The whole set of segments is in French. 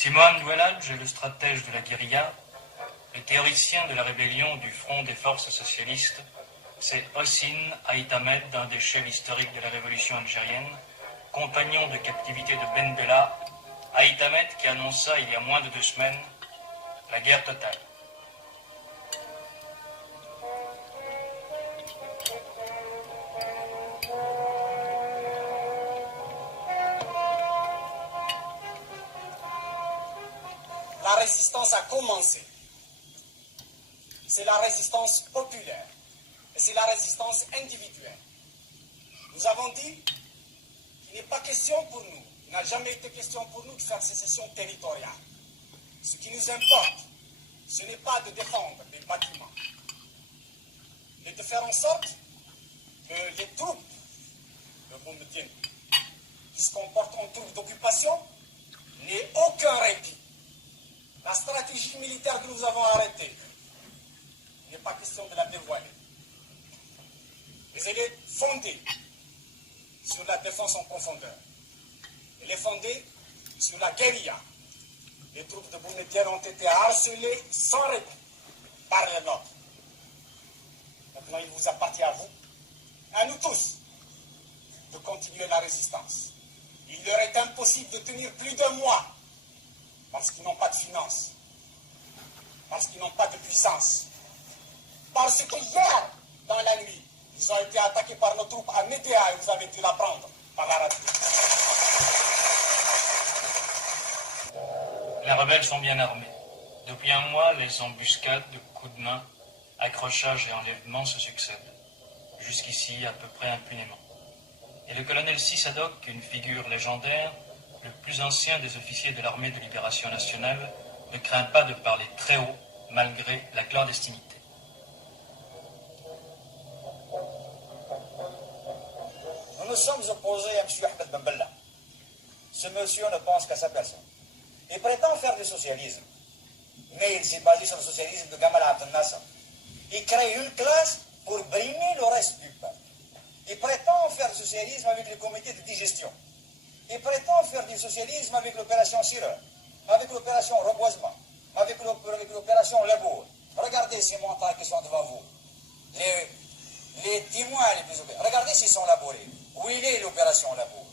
Simon Ouelladj est le stratège de la guérilla, le théoricien de la rébellion du Front des forces socialistes. C'est Hossein Ait Ahmed, un des chefs historiques de la révolution algérienne, compagnon de captivité de Ben Bella, Ait Ahmed qui annonça il y a moins de 2 semaines la guerre totale. La résistance a commencé. C'est la résistance populaire. Et c'est la résistance individuelle. Nous avons dit qu'il n'est pas question pour nous, il n'a jamais été question pour nous de faire sécession territoriale. Ce qui nous importe, ce n'est pas de défendre des bâtiments, mais de faire en sorte que les troupes de Boumediene, qui se comportent en troupes d'occupation, n'aient aucun répit. La stratégie militaire que nous avons arrêtée, il n'est pas question de la dévoiler. Mais elle est fondée sur la défense en profondeur. Elle est fondée sur la guérilla. Les troupes de Boumediene ont été harcelées sans répit par les nôtres. Maintenant, il vous appartient à vous, à nous tous, de continuer la résistance. Il leur est impossible de tenir plus d'1 mois parce qu'ils n'ont pas de finances, parce qu'ils n'ont pas de puissance, parce que hier, dans la nuit, ils ont été attaqués par nos troupes à Médéa et vous avez dû l'apprendre par la radio. Les rebelles sont bien armés. Depuis 1 mois, les embuscades, coups de main, accrochages et enlèvements se succèdent. Jusqu'ici, à peu près impunément. Et le colonel Sissadok, une figure légendaire, le plus ancien des officiers de l'armée de libération nationale, ne craint pas de parler très haut, malgré la clandestinité. Nous nous sommes opposés à M. Ahmed Ben Bella. Ce monsieur ne pense qu'à sa personne. Il prétend faire du socialisme, mais il s'est basé sur le socialisme de Gamal Abdel Nasser. Il crée une classe pour brimer le reste du peuple. Il prétend faire du socialisme avec les comités de digestion. Il prétend faire du socialisme avec l'opération Sireur, avec l'opération Reboisement, avec l'opération Labour. Regardez ces montagnes qui sont devant vous. Les témoins les plus opérés. Regardez s'ils sont labourés. Où il est l'opération Labour?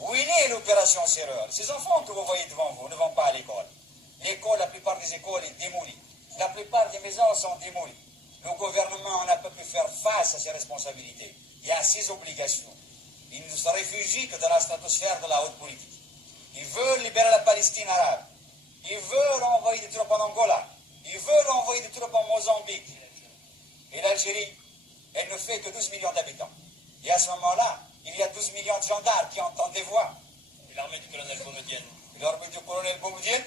Où il est l'opération Sireur? Ces enfants que vous voyez devant vous ne vont pas à l'école. L'école, la plupart des écoles est démolie. La plupart des maisons sont démolies. Le gouvernement n'a pas pu faire face à ses responsabilités et à ses obligations. Il ne se réfugie que dans la stratosphère de la haute politique. Ils veulent libérer la Palestine arabe. Ils veulent envoyer des troupes en Angola. Ils veulent envoyer des troupes en Mozambique. Et l'Algérie, elle ne fait que 12 millions d'habitants. Et à ce moment-là, il y a 12 millions de gendarmes qui entendent des voix. Et l'armée du colonel Boumediene. L'armée du colonel Boumediene,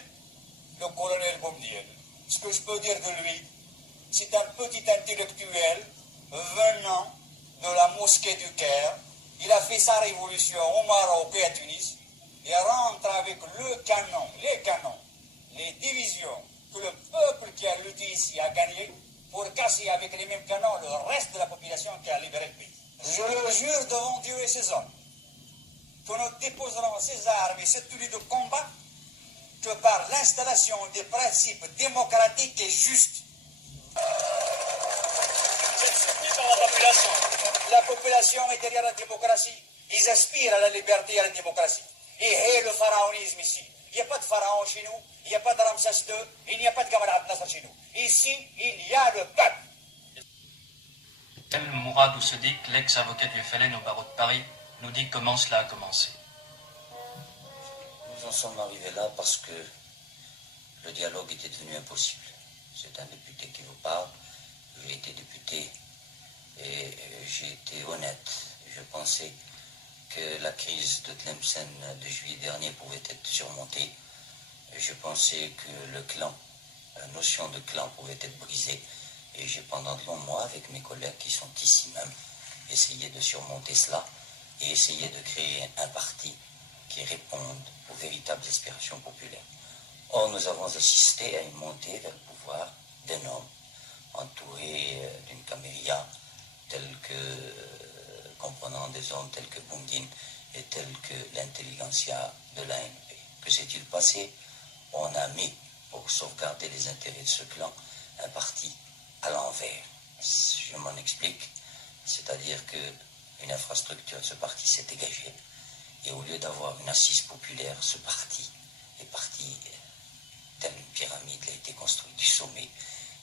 le colonel Boumediene, ce que je peux dire de lui, c'est un petit intellectuel venant de la mosquée du Caire. Il a fait sa révolution au Maroc et à Tunis et rentre avec le canon, les canons, les divisions que le peuple qui a lutté ici a gagné pour casser avec les mêmes canons le reste de la population qui a libéré le pays. Je le jure devant Dieu et ses hommes que nous déposerons ces armes et cette tenue de combat que par l'installation des principes démocratiques et justes. Vous êtes soutenu par la population. La population est derrière la démocratie. Ils aspirent à la liberté et à la démocratie. Et le pharaonisme ici. Il n'y a pas de pharaon chez nous, il n'y a pas de Ramsès II, il n'y a pas de Gamal Abdel Nasser chez nous. Ici, il y a le peuple. El Mourad Oussedik, l'ex-avocat du FLN au barreau de Paris, nous dit comment cela a commencé. Nous en sommes arrivés là parce que le dialogue était devenu impossible. C'est un député qui vous parle. J'ai été député et j'ai été honnête. Je pensais que la crise de Tlemcen de juillet dernier pouvait être surmontée. Je pensais que le clan, la notion de clan pouvait être brisée. Et j'ai pendant de longs mois, avec mes collègues qui sont ici même, essayé de surmonter cela et essayé de créer un parti qui réponde aux véritables aspirations populaires. Or, nous avons assisté à une montée vers le pouvoir d'un homme entouré d'une caméria telle que, comprenant des hommes tels que Boumediene et tels que l'intelligentsia de l'ANP. Que s'est-il passé? on a mis, pour sauvegarder les intérêts de ce clan, un parti à l'envers. Je m'en explique. C'est-à-dire qu'une infrastructure de ce parti s'est dégagée. Et au lieu d'avoir une assise populaire, ce parti est parti tel une pyramide, il a été construit du sommet.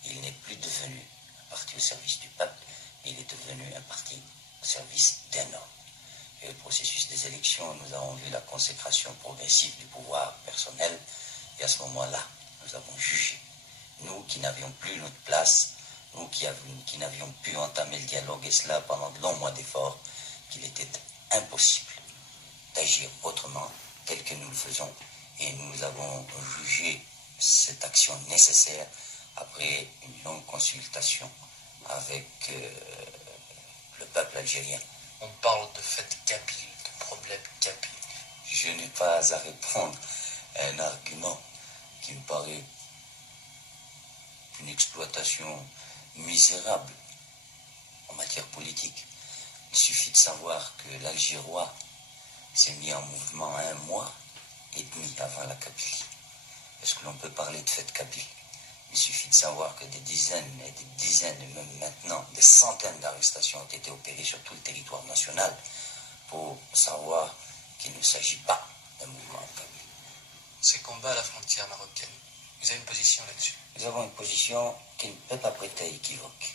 Il n'est plus devenu un parti au service du peuple, il est devenu un parti au service d'un homme. Et le processus des élections, nous avons vu la consécration progressive du pouvoir personnel. Et à ce moment-là, nous avons jugé, nous qui n'avions plus notre place, nous qui n'avions pu entamer le dialogue, et cela pendant de longs mois d'efforts, qu'il était impossible d'agir autrement, tel que nous le faisons. Et nous avons jugé cette action nécessaire après une longue consultation avec le peuple algérien. On parle de fait kabyle, de problème kabyle. Je n'ai pas à répondre à un argument qui me paraît une exploitation misérable en matière politique. Il suffit de savoir que l'Algérois s'est mis en mouvement 1 mois et demi avant la Kabylie. Est-ce que l'on peut parler de fête kabyle? Il suffit de savoir que des dizaines et des dizaines, et même maintenant des centaines d'arrestations ont été opérées sur tout le territoire national pour savoir qu'il ne s'agit pas d'un mouvement kabyle. Ces combats à la frontière marocaine, vous avez une position là-dessus? Nous avons une position qui ne peut pas prêter à équivoque.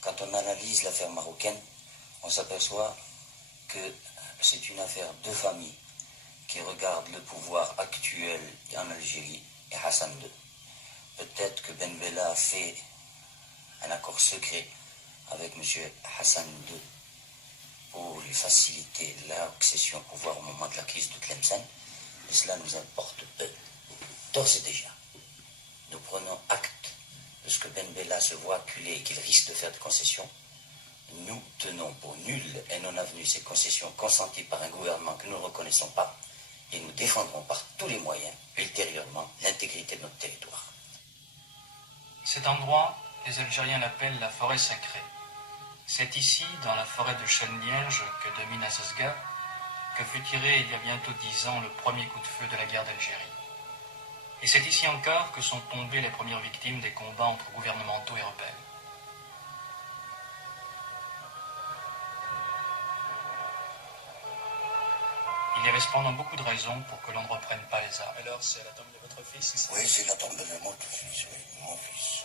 Quand on analyse l'affaire marocaine, on s'aperçoit que c'est une affaire de famille qui regarde le pouvoir actuel en Algérie et Hassan II. Peut-être que Ben Bella a fait un accord secret avec M. Hassan II pour lui faciliter l'accession au pouvoir au moment de la crise de Tlemcen. Et cela nous importe peu. D'ores et déjà, nous prenons acte de ce que Ben Bella se voit acculé et qu'il risque de faire des concessions. Nous tenons pour nulles et non avenues ces concessions consenties par un gouvernement que nous ne reconnaissons pas, et nous défendrons par tous les moyens, ultérieurement, l'intégrité de notre territoire. Cet endroit, les Algériens l'appellent la forêt sacrée. C'est ici, dans la forêt de chênes-lièges que domine Assasga, que fut tiré il y a bientôt 10 ans le premier coup de feu de la guerre d'Algérie. Et c'est ici encore que sont tombées les premières victimes des combats entre gouvernementaux et rebelles. Il y avait cependant beaucoup de raisons pour que l'on ne reprenne pas les armes. Alors, c'est la tombe de votre fils ici? Oui, c'est la tombe de mon fils, oui, mon fils.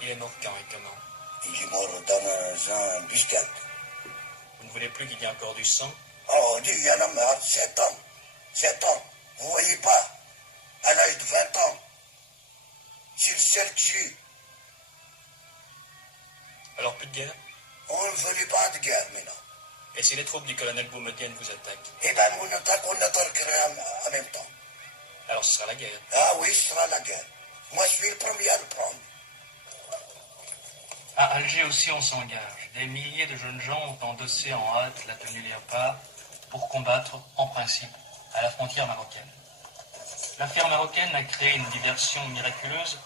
Il est mort quand et comment? Il est mort dans un embuscade. Vous ne voulez plus qu'il y ait encore du sang? Oh, il y en a marre, 7 ans. 7 ans. Vous voyez pas? À l'âge de 20 ans. C'est le seul qui tue. Alors plus de guerre? On ne voulait pas de guerre maintenant. Et si les troupes du colonel Boumedienne vous attaquent? Eh bien, on attaquera en même temps. Alors ce sera la guerre. Ah oui, ce sera la guerre. Moi, je suis le premier à le prendre. À Alger aussi on s'engage. Des milliers de jeunes gens ont endossé en hâte la tenue léopard pour combattre, en principe, à la frontière marocaine. L'affaire marocaine a créé une diversion miraculeuse,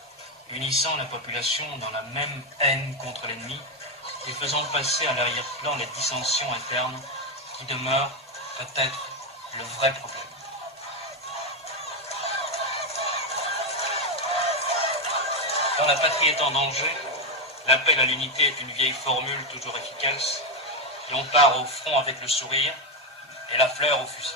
unissant la population dans la même haine contre l'ennemi et faisant passer à l'arrière-plan les dissensions internes qui demeurent peut-être le vrai problème. Quand la patrie est en danger, l'appel à l'unité est une vieille formule toujours efficace, et on part au front avec le sourire et la fleur au fusil.